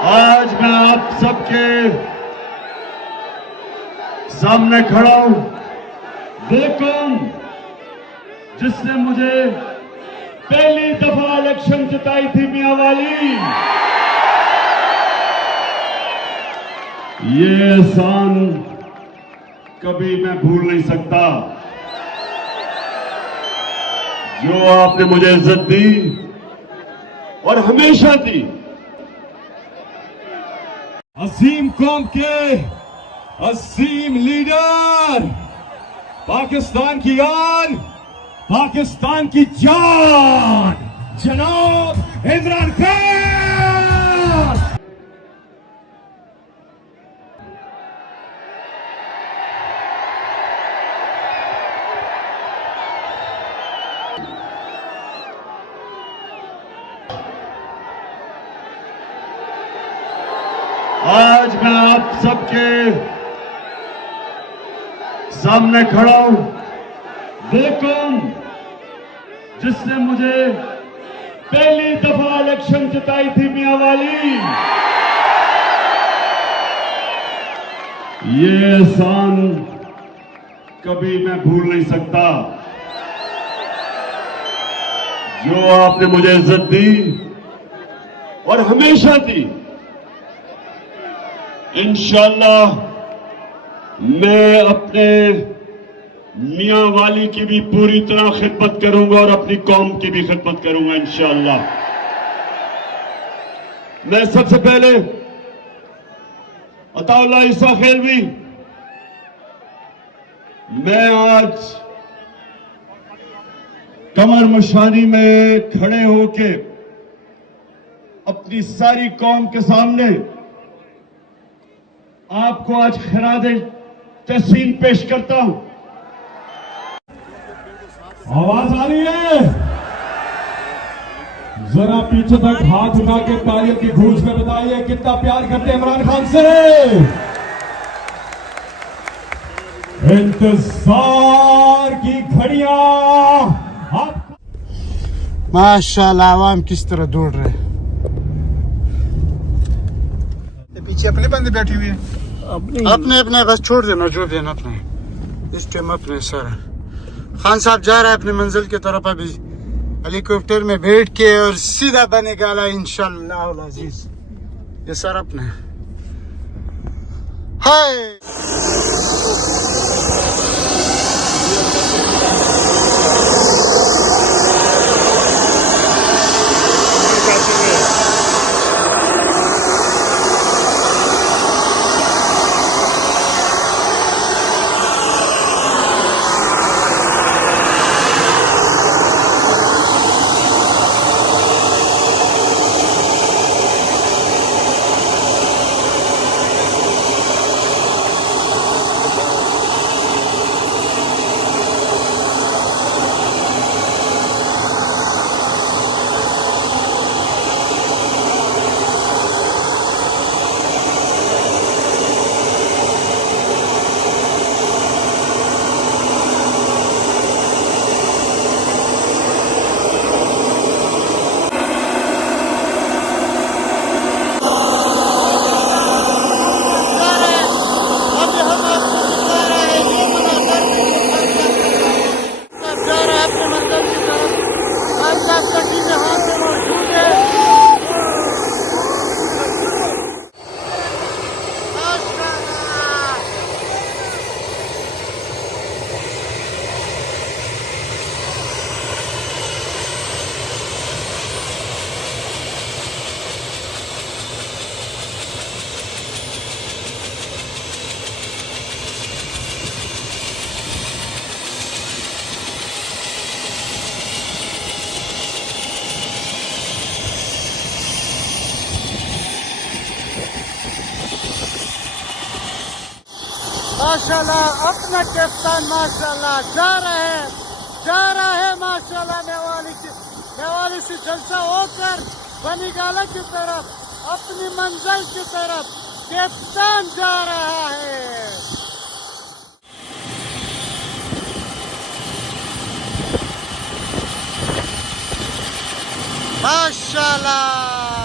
आज मैं आप सबके सामने खड़ा हूं, वो कौम जिसने मुझे पहली दफा इलेक्शन जिताई थी मियां वाली। ये एहसान कभी मैं भूल नहीं सकता। जो आपने मुझे इज्जत दी और हमेशा दी। अजीम कौम के अजीम लीडर, पाकिस्तान की आन, पाकिस्तान की जान, जनाब इमरान खान। आज मैं आप सबके सामने खड़ा हूं, वो कौम जिसने मुझे पहली दफा इलेक्शन जिताई थी मियां वाली। ये एहसान कभी मैं भूल नहीं सकता। जो आपने मुझे इज्जत दी और हमेशा दी। इंशाअल्लाह मैं अपने मियां वाली की भी पूरी तरह खिदमत करूंगा और अपनी कौम की भी खिदमत करूंगा इंशाअल्लाह। मैं सबसे पहले अताउल्लाह ईसा खेलवी, मैं आज कमर मशानी में खड़े होके अपनी सारी कौम के सामने आपको आज खरादे तहसीन पेश करता हूं। आवाज आ रही है? जरा पीछे तक हाथ उठा के तालियों की गूंज में बताइए कितना प्यार करते हैं इमरान खान से। इंतजार की घड़ियां आप माशाल्लाह आवाम किस तरह दौड़ रहे हैं। पीछे अपने बंदे बैठे हुए हैं, अपने अपने बस छोड़ देना जो भी है ना अपने। इस टाइम अपने सर खान साहब जा रहा है अपनी मंजिल की तरफ। अभी हेलीकॉप्टर में बैठ के और सीधा बनेगा इंशाअल्लाह अजीज। ये सर अपने हाय। माशाल्लाह अपना कप्तान माशाल्लाह जा रहा है माशाल्लाह मेवाली से जलसा होकर बनीगाला की तरफ अपनी मंजिल की तरफ कप्तान जा रहा है। माशाल्लाह।